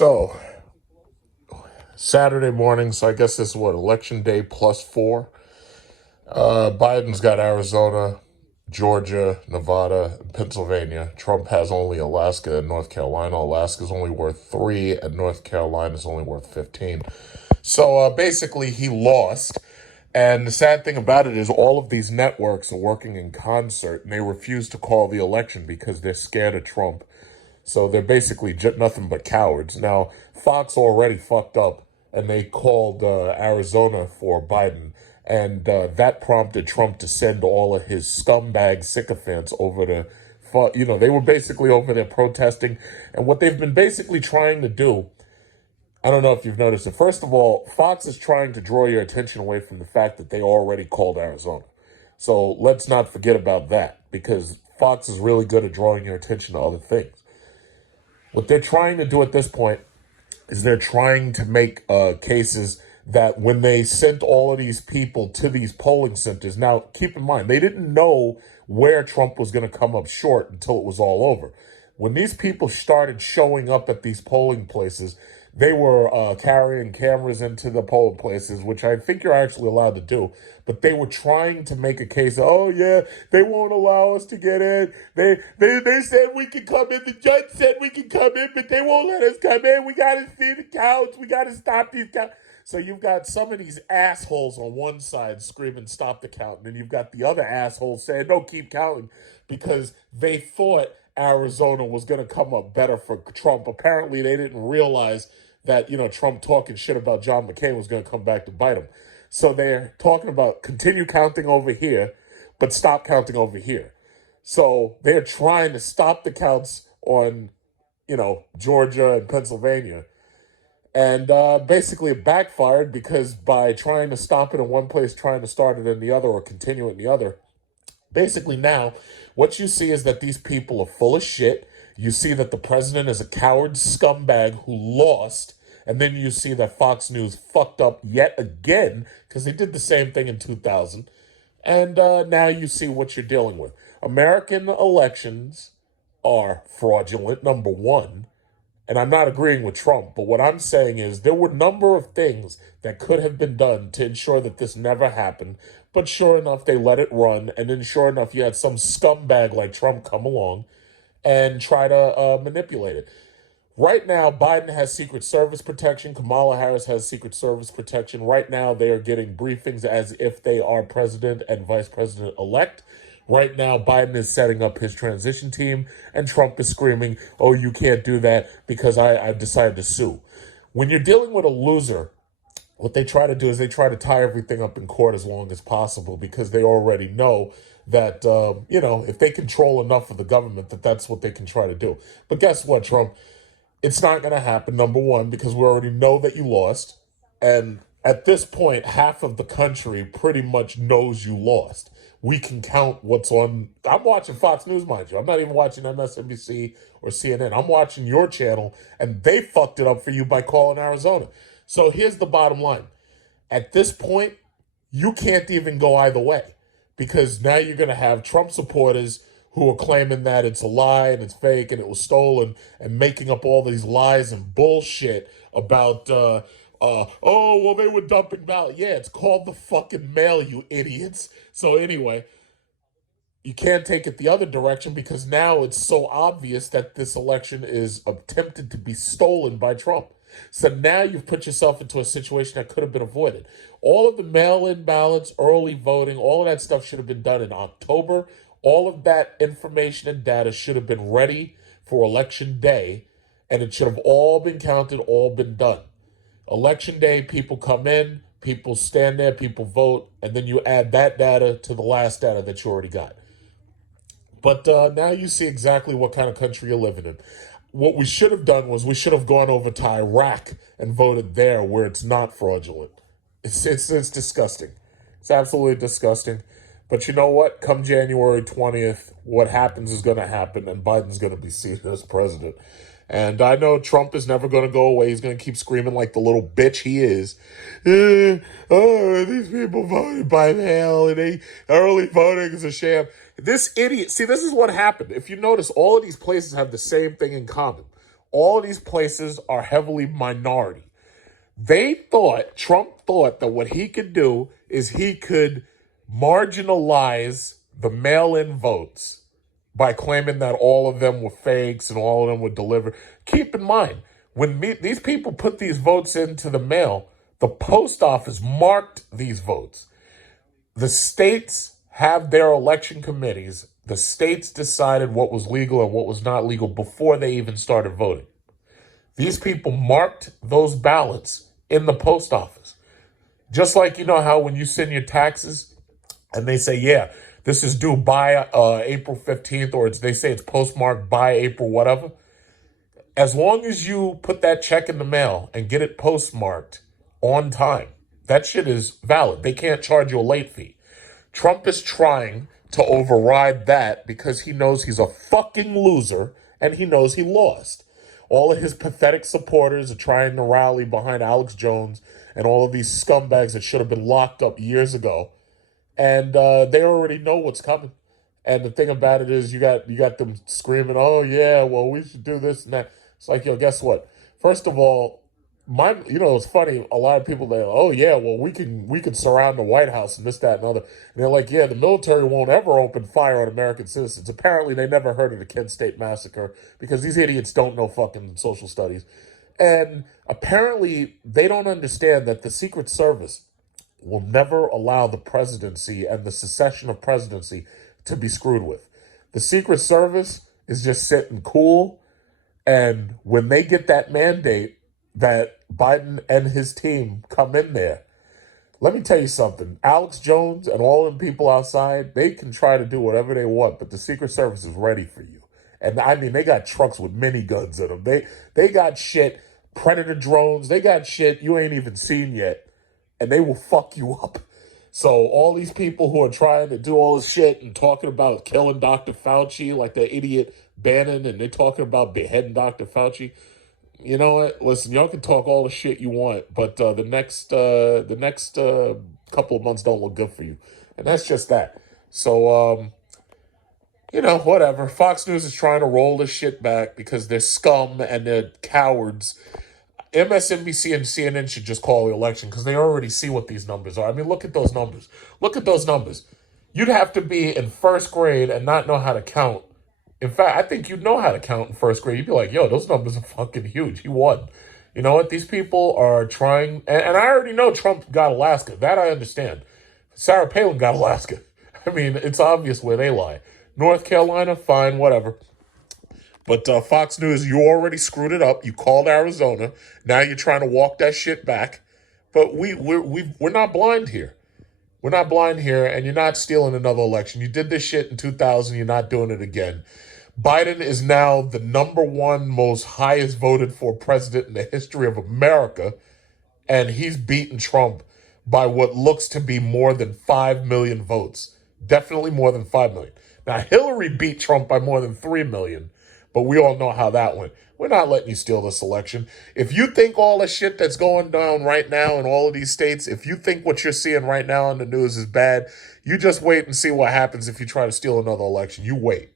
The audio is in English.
So, Saturday morning, so I guess this is what, election day plus four? Biden's got Arizona, Georgia, Nevada, and Pennsylvania. Trump has only Alaska and North Carolina. Alaska's only worth 3, and North Carolina's only worth 15. So basically, he lost. And the sad thing about it is all of these networks are working in concert, and they refuse to call the election because they're scared of Trump. So they're basically nothing but cowards. Now, Fox already fucked up, and they called Arizona for Biden. And that prompted Trump to send all of his scumbag sycophants over to, they were basically over there protesting. And what they've been basically trying to do, I don't know if you've noticed it. First of all, Fox is trying to draw your attention away from the fact that they already called Arizona. So let's not forget about that, because Fox is really good at drawing your attention to other things. What they're trying to do at this point is they're trying to make cases that when they sent all of these people to these polling centers, now keep in mind, they didn't know where Trump was going to come up short until it was all over. When these people started showing up at these polling places, they were carrying cameras into the polling places, which I think you're actually allowed to do. But they were trying to make a case of, oh, yeah, they won't allow us to get in. They said we can come in. The judge said we can come in, but they won't let us come in. We got to see the counts. We got to stop these counts. So you've got some of these assholes on one side screaming, stop the count. And then you've got the other assholes saying, no, keep counting, because they thought Arizona was going to come up better for Trump. Apparently, they didn't realize that, Trump talking shit about John McCain was going to come back to bite him. So they're talking about continue counting over here, but stop counting over here. So they're trying to stop the counts on, Georgia and Pennsylvania. And basically it backfired, because by trying to stop it in one place, trying to start it in the other, or continue it in the other, basically now what you see is that these people are full of shit. You see that the president is a coward scumbag who lost. And then you see that Fox News fucked up yet again, because they did the same thing in 2000. And now you see what you're dealing with. American elections are fraudulent, number one. And I'm not agreeing with Trump, but what I'm saying is there were a number of things that could have been done to ensure that this never happened. But sure enough, they let it run. And then sure enough, you had some scumbag like Trump come along and try to manipulate it. Right now, Biden has Secret Service protection. Kamala Harris has Secret Service protection. Right now, they are getting briefings as if they are president and vice president-elect. Right now, Biden is setting up his transition team, and Trump is screaming, oh, you can't do that because I decided to sue. When you're dealing with a loser, what they try to do is they try to tie everything up in court as long as possible, because they already know that, if they control enough of the government, that's what they can try to do. But guess what, Trump? It's not going to happen, number one, because we already know that you lost. And at this point, half of the country pretty much knows you lost. We can count what's on. I'm watching Fox News, mind you. I'm not even watching MSNBC or CNN. I'm watching your channel, and they fucked it up for you by calling Arizona. So here's the bottom line. At this point, you can't even go either way, because now you're going to have Trump supporters who are claiming that it's a lie and it's fake and it was stolen, and making up all these lies and bullshit about, oh, well, they were dumping ballot. Yeah, it's called the fucking mail, you idiots. So anyway, you can't take it the other direction, because now it's so obvious that this election is attempted to be stolen by Trump. So now you've put yourself into a situation that could have been avoided. All of the mail-in ballots, early voting, all of that stuff should have been done in October. All of that information and data should have been ready for Election Day, and it should have all been counted, all been done. Election Day, people come in, people stand there, people vote, and then you add that data to the last data that you already got. But now you see exactly what kind of country you're living in. What we should have done was we should have gone over to Iraq and voted there, where it's not fraudulent. It's disgusting. It's absolutely disgusting. But you know what? Come January 20th, what happens is going to happen, and Biden's going to be seen as president. And I know Trump is never going to go away. He's going to keep screaming like the little bitch he is. Oh, these people voted by mail, and early voting is a sham. This idiot, see, this is what happened. If you notice, all of these places have the same thing in common. All of these places are heavily minority. Trump thought that what he could do is he could marginalize the mail-in votes by claiming that all of them were fakes and all of them were delivered. Keep in mind, when these people put these votes into the mail, the post office marked these votes. The states have their election committees. The states decided what was legal and what was not legal before they even started voting. These people marked those ballots in the post office. Just like you know how when you send your taxes and they say, yeah, this is due by April 15th, or they say it's postmarked by April whatever. As long as you put that check in the mail and get it postmarked on time, that shit is valid. They can't charge you a late fee. Trump is trying to override that because he knows he's a fucking loser and he knows he lost. All of his pathetic supporters are trying to rally behind Alex Jones and all of these scumbags that should have been locked up years ago. And they already know what's coming. And the thing about it is you got them screaming, oh, yeah, well, we should do this and that. It's like, yo, guess what? First of all, it's funny. A lot of people, they're like, oh, yeah, well, we can surround the White House and this, that, and other. And they're like, yeah, the military won't ever open fire on American citizens. Apparently, they never heard of the Kent State Massacre because these idiots don't know fucking social studies. And apparently, they don't understand that the Secret Service will never allow the presidency and the secession of presidency to be screwed with. The Secret Service is just sitting cool. And when they get that mandate that Biden and his team come in there, let me tell you something. Alex Jones and all them people outside, they can try to do whatever they want, but the Secret Service is ready for you. And I mean, they got trucks with miniguns in them. They got shit, Predator drones. They got shit you ain't even seen yet. And they will fuck you up. So all these people who are trying to do all this shit and talking about killing Dr. Fauci like that idiot Bannon, and they're talking about beheading Dr. Fauci. You know what? Listen, y'all can talk all the shit you want, but the next couple of months don't look good for you. And that's just that. So, whatever. Fox News is trying to roll this shit back because they're scum and they're cowards. MSNBC and CNN should just call the election because they already see what these numbers are. I mean, look at those numbers. Look at those numbers. You'd have to be in first grade and not know how to count. In fact, I think you'd know how to count in first grade. You'd be like, yo, those numbers are fucking huge. He won. You know what? These people are trying. And I already know Trump got Alaska. That I understand. Sarah Palin got Alaska. I mean, it's obvious where they lie. North Carolina, fine, whatever. But Fox News, you already screwed it up. You called Arizona. Now you're trying to walk that shit back. But we're not blind here. We're not blind here, and you're not stealing another election. You did this shit in 2000. You're not doing it again. Biden is now the number one most highest voted for president in the history of America, and he's beaten Trump by what looks to be more than 5 million votes. Definitely more than 5 million. Now, Hillary beat Trump by more than 3 million. But we all know how that went. We're not letting you steal this election. If you think all the shit that's going down right now in all of these states, if you think what you're seeing right now on the news is bad, you just wait and see what happens if you try to steal another election. You wait.